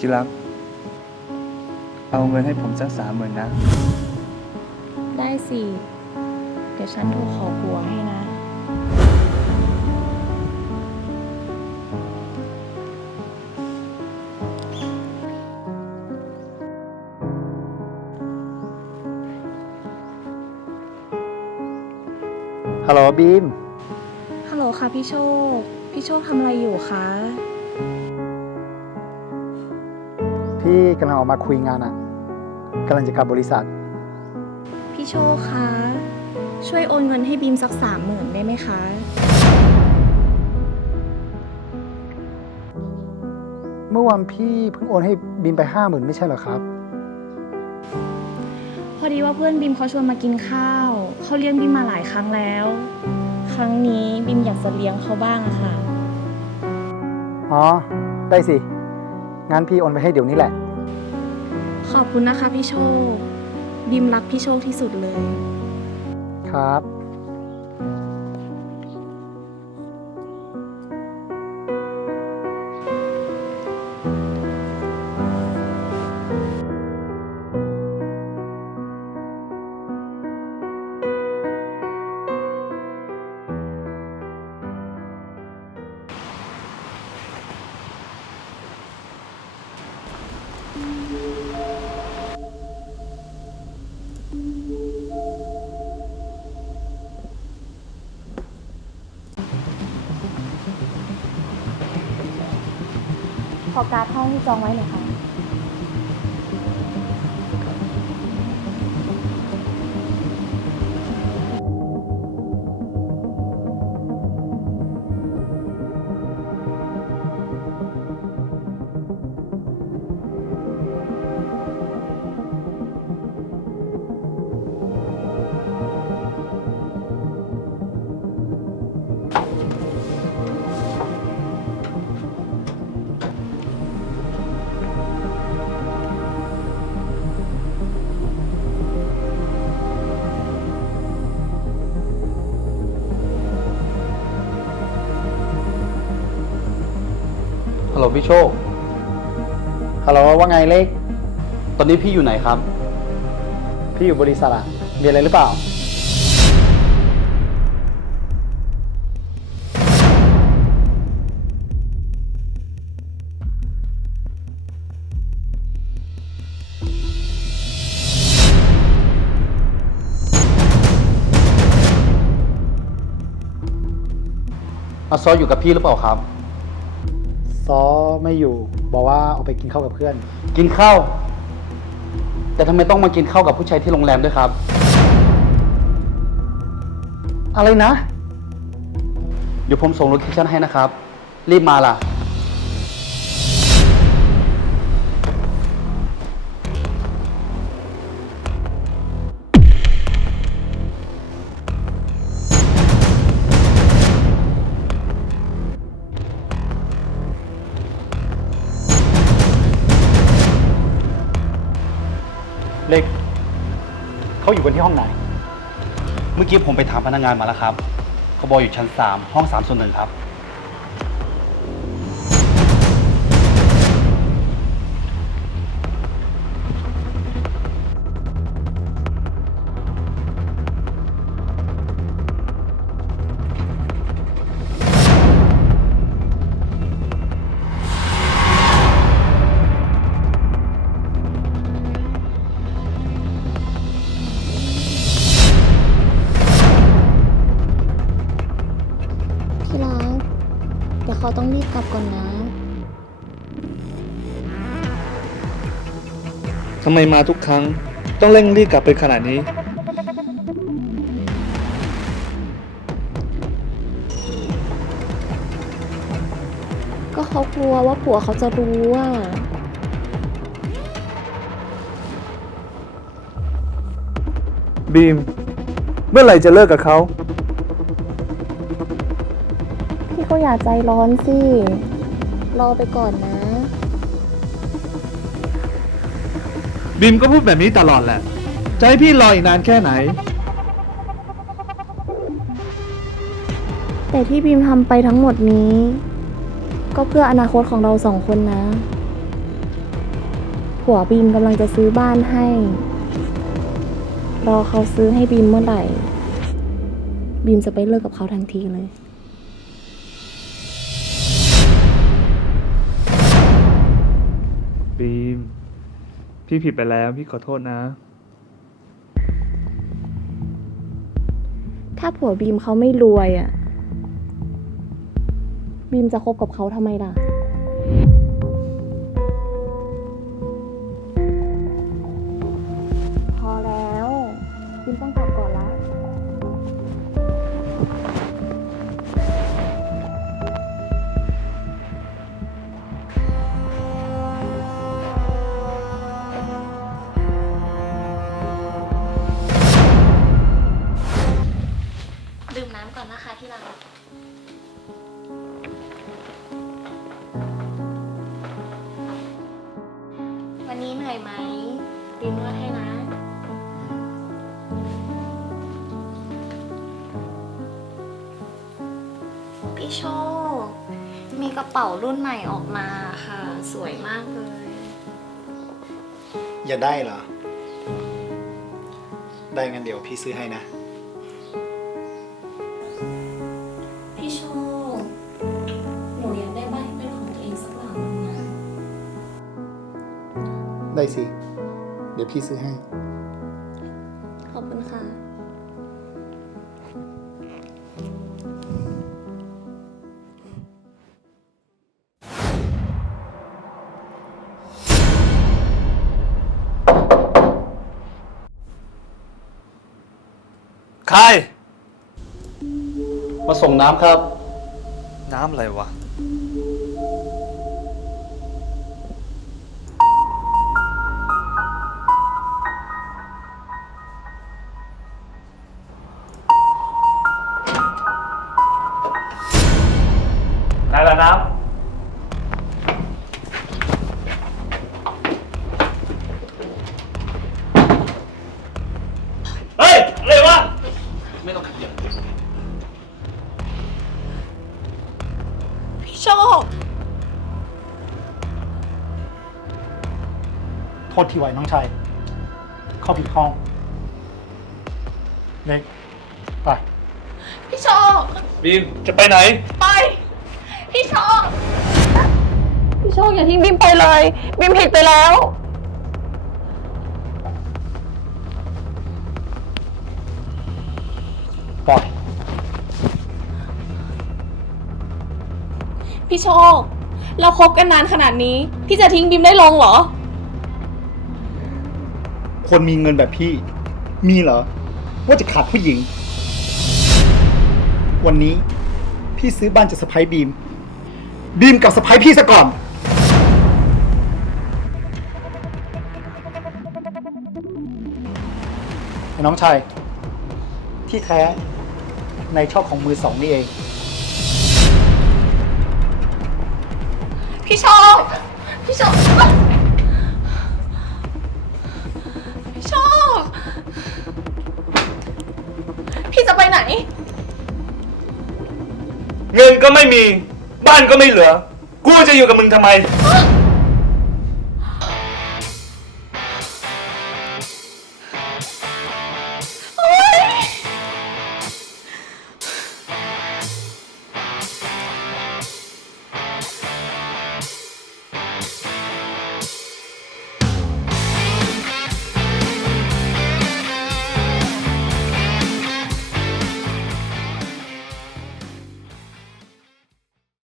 จิรัก เอาเงินให้ผมสักสามหมื่นนะ ได้สิ เดี๋ยวฉันโทรขอผัวให้นะ ฮัลโหลบีม ฮัลโหลค่ะพี่โชค พี่โชคทำอะไรอยู่คะ พี่กำลังออกมาคุยงานอะกำลังจะกลับบริษัท พี่โชคคะช่วยโอนเงินให้บีมสักสามหมื่นได้ไหมคะ เมื่อวานพี่เพิ่งโอนให้บีมไปห้าหมื่นไม่ใช่เหรอครับ พอดีว่าเพื่อนบีมเขาชวนมากินข้าว เขาเลี้ยงบีมมาหลายครั้งแล้ว ครั้งนี้บีมอยากจะเลี้ยงเขาบ้างอะค่ะ อ๋อ ได้สิ งั้นพี่โอนไปให้เดี๋ยวนี้แหละ ขอบคุณนะคะพี่โชคบีมรักพี่โชคที่สุดเลย ครับ ขอการ์ดห้องที่จองไว้หน่อยค่ะ ฮัลโหลพี่โชค ฮัลโหลว่าไงเล็ก ตอนนี้พี่อยู่ไหนครับ พี่อยู่บริษัทอะมีอะไรหรือเปล่า อาซออยู่กับพี่หรือเปล่าครับ ซอไม่อยู่ บอกว่าเอาไปกินข้าวกับเพื่อน กินข้าว แต่ทำไมต้องมากินข้าวกับผู้ชายที่โรงแรมด้วยครับ อะไรนะ เดี๋ยวผมส่งโลเคชั่นให้นะครับ รีบมาล่ะ เล็กเขาอยู่กันที่ห้องไหน เมื่อกี้ผมไปถามพนักงานมาแล้วครับเขาบอกอยู่ชั้น 3 ห้อง3ส่วนหนึ่งครับ เดี๋ยวเขาต้องรีบกลับก่อนนะ ทำไมมาทุกครั้ง ต้องเร่งรีบกลับไปขนาดนี้ ก็เขากลัวว่าผัวเขาจะรู้ว่า บีม เมื่อไหร่จะเลิกกับเขา อย่าใจร้อนสิ รอไปก่อนนะ บีมก็พูดแบบนี้ตลอดแหละ จะให้พี่รออีกนานแค่ไหน แต่ที่บีมทำไปทั้งหมดนี้ ก็เพื่ออนาคตของเราสองคนนะผัวบีมกำลังจะซื้อบ้านให้ รอเขาซื้อให้บีมเมื่อไหร่ บีมจะไปเลิกกับเขาทันทีเลย บีม พี่ผิดไปแล้วพี่ขอโทษนะ ถ้าผัวบีมเขาไม่รวยอะ่ะบีมจะคบกับเขาทำไมล่ะ พอแล้วบีมต้องกลับก่อนละ นะคะที่รักวันนี้เหนื่อยไหมบีมนวดให้นะ พี่โชคมีกระเป๋ารุ่นใหม่ออกมาค่ะ สวยมากเลย อย่าได้เหรอ ได้งั้นเดี๋ยวพี่ซื้อให้นะ ได้สิ เดี๋ยวพี่ซื้อให้ ขอบคุณค่ะ ใคร มาส่งน้ำครับ น้ำอะไรวะ ษทีไว้น้องชาย เข้าผิดห้อง เล็ก ไป พี่โชคบีมจะไปไหน ไป พี่โชคพี่โชคอย่าทิ้งบิมไปเลย บิมผิดไปแล้ว ปล่อย พี่โชค เราคบกันนานขนาดนี้ พี่จะทิ้งบิมได้ลงเหรอ คนมีเงินแบบพี่ มีเหรอ ว่าจะขาดผู้หญิง วันนี้พี่ซื้อบ้านจากสะพ้ายบีม บีมกับสะพ้ายพี่ซะก่อน ไอ้น้องชาย ที่แท้ในชอบของมือสองนี่เอง พี่โชคพี่โชค ไหน เงินก็ไม่มี บ้านก็ไม่เหลือ กูจะอยู่กับมึงทำไม เฮ้